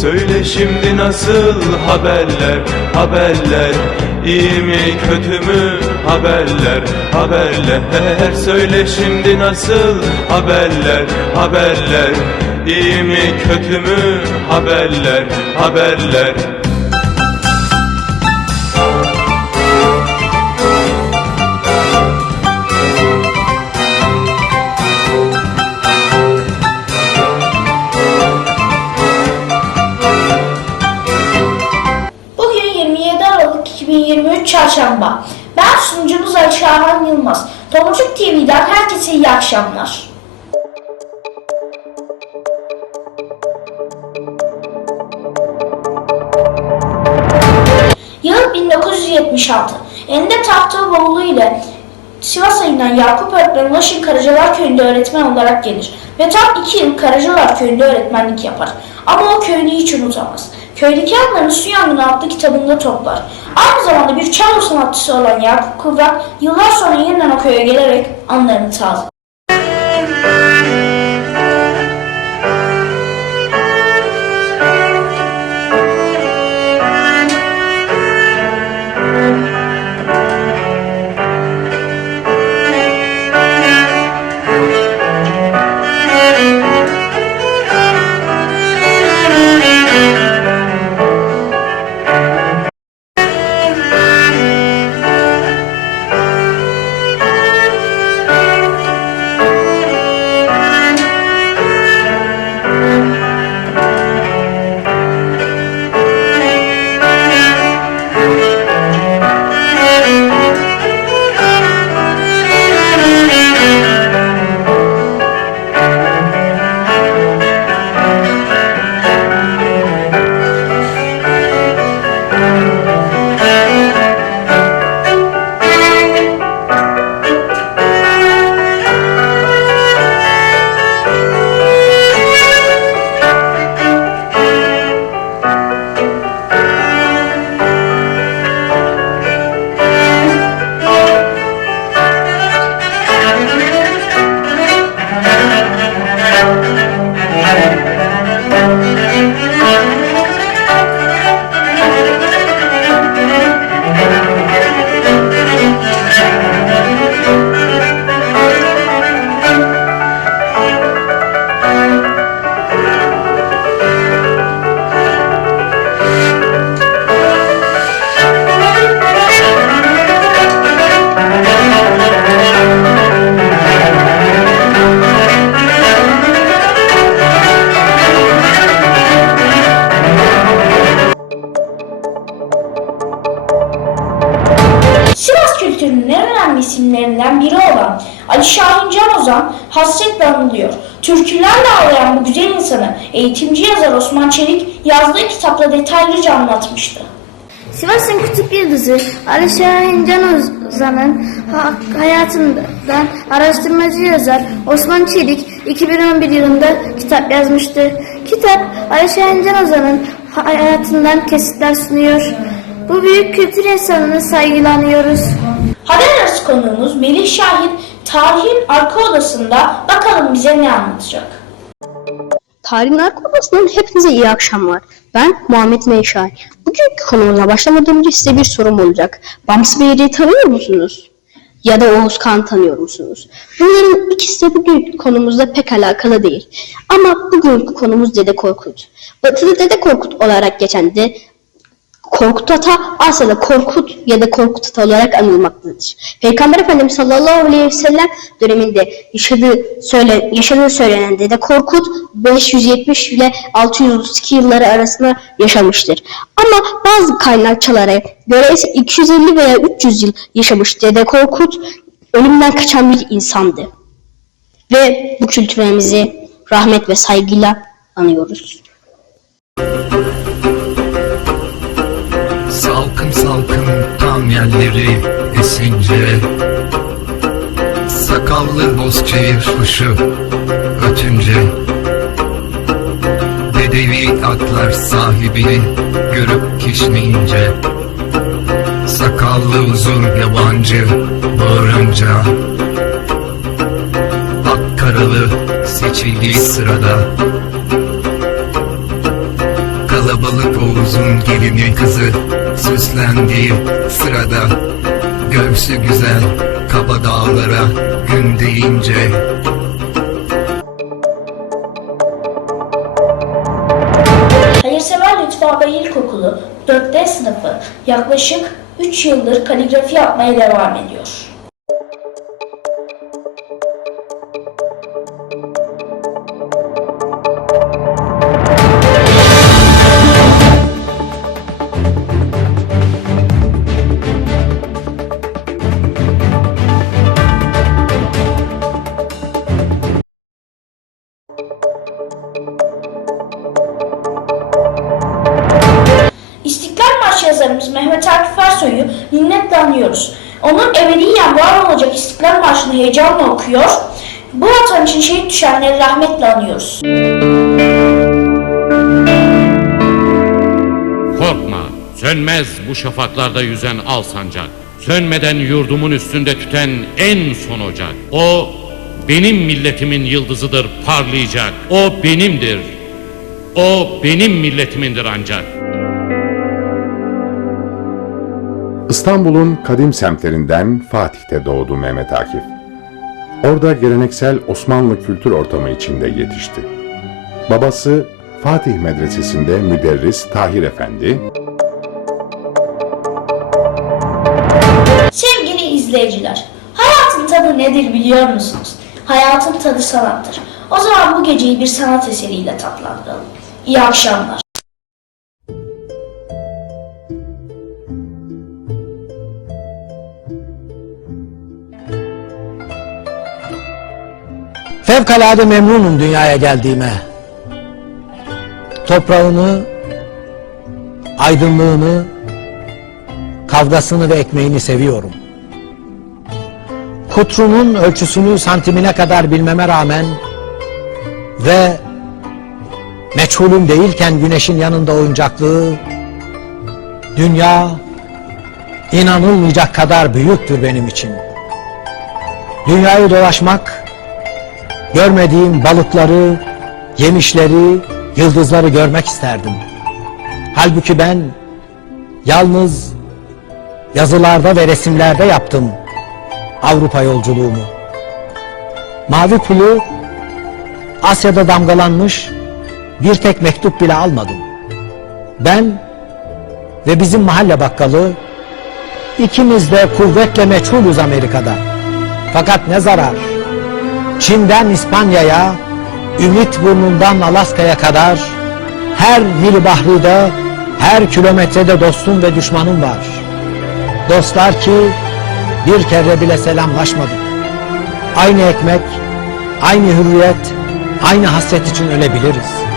Söyle şimdi nasıl haberler haberler? İyi mi kötü mü? Haberler haberler. Söyle şimdi nasıl haberler haberler? İyi mi kötü mü? Haberler haberler Ali Şahan Yılmaz. Tomurcuk TV'den herkese iyi akşamlar. Yıl 1976. Elinde tahta bavulu ile Sivas'a inen Yakup öğretmen Ulaşın Karacalar Köyü'nde öğretmen olarak gelir. Ve tam iki yıl Karacalar Köyü'nde öğretmenlik yapar. Ama o köyünü hiç unutamaz. Köydeki anlarını Su Yangını adlı kitabında toplar. Aynı zamanda bir çağrı sanatçısı olan Yakup Kıvrak yıllar sonra yeniden o köye gelerek anlarını tazeler. İsimlerinden biri olan Ali Şahin Can Ozan hasretle anılıyor. Türkülerle ağlayan bu güzel insanı eğitimci yazar Osman Çelik yazdığı kitapta detaylıca anlatmıştı. Sivas'ın küçük yıldızı Ali Şahin Can Ozan'ın ha- hayatından araştırmacı yazar Osman Çelik 2011 yılında kitap yazmıştı. Kitap Ali Şahin Can Ozan'ın hayatından kesitler sunuyor. Bu büyük kültür insanını saygılanıyoruz. Haber arası konuğumuz Melih Şahin tarihin arka odasında bakalım bize ne anlatacak. Tarihin Arka Odası'ndan hepinize iyi akşamlar. Ben Muhammed Meyşay. Bugünkü konumuza başlamadan önce size bir sorum olacak. Bamsı Bey'i tanıyor musunuz? Ya da Oğuz Kağan'ı tanıyor musunuz? Bunların ikisi de bugün konumuzla pek alakalı değil. Ama bugünkü konumuz Dede Korkut. Batı'da Dede Korkut olarak geçen de Korkut Ata aslında Korkut ya da Korkut Ata olarak anılmaktadır. Peygamber Efendimiz sallallahu aleyhi ve sellem döneminde yaşadığı, söyle, yaşadığı söylenen Dede Korkut 570 ile 632 yılları arasında yaşamıştır. Ama bazı kaynakçalara göre ise 250 veya 300 yıl yaşamış Dede Korkut ölümden kaçan bir insandı. Ve bu kültürümüzü rahmet ve saygıyla anıyoruz. Salkım salkım tam yerleri esince Sakallı bozçayır kuşu ötünce Bedevi atlar sahibini görüp kişneyince Sakallı uzun yabancı bağırınca Akkaralı seçildiği sırada Kalabalık Oğuz'un gelini kızı Süslendiği sırada Göğsü güzel kaba dağlara gün deyince Hayırsever Lütfü Abay İlkokulu 4D sınıfı yaklaşık 3 yıldır kaligrafi yapmaya devam ediyor. Marşı yazarımız Mehmet Akif Ersoy'u minnetle anıyoruz. Onun ebediyen var olacak İstiklal Marşı'nı heyecanla okuyor. Bu vatan için şehit düşenleri rahmetle anıyoruz. Korkma, sönmez bu şafaklarda yüzen al sancak. Sönmeden yurdumun üstünde tüten en son ocak. O benim milletimin yıldızıdır parlayacak. O benimdir. O benim milletimindir ancak. İstanbul'un kadim semtlerinden Fatih'te doğdu Mehmet Akif. Orada geleneksel Osmanlı kültür ortamı içinde yetişti. Babası Fatih Medresesi'nde müderris Tahir Efendi, Sevgili izleyiciler, hayatın tadı nedir biliyor musunuz? Hayatın tadı sanattır. O zaman bu geceyi bir sanat eseriyle tatlandıralım. İyi akşamlar. Fevkalade memnunum dünyaya geldiğime. Toprağını, aydınlığını, kavgasını ve ekmeğini seviyorum. Kutrunun ölçüsünü santimine kadar bilmeme rağmen ve meçhulüm değilken güneşin yanında oyuncaklığı, dünya inanılmayacak kadar büyüktür benim için. Dünyayı dolaşmak, Görmediğim balıkları, yemişleri, yıldızları görmek isterdim. Halbuki ben yalnız yazılarda ve resimlerde yaptım Avrupa yolculuğumu. Mavi pulu Asya'da damgalanmış bir tek mektup bile almadım. Ben ve bizim mahalle bakkalı ikimiz de kuvvetle meçhulüz Amerika'da. Fakat ne zarar? Çin'den İspanya'ya, Ümit Burnu'ndan Alaska'ya kadar her mil bahride, her kilometrede dostum ve düşmanım var. Dostlar ki bir kere bile selamlaşmadık. Aynı ekmek, aynı hürriyet, aynı hasret için ölebiliriz.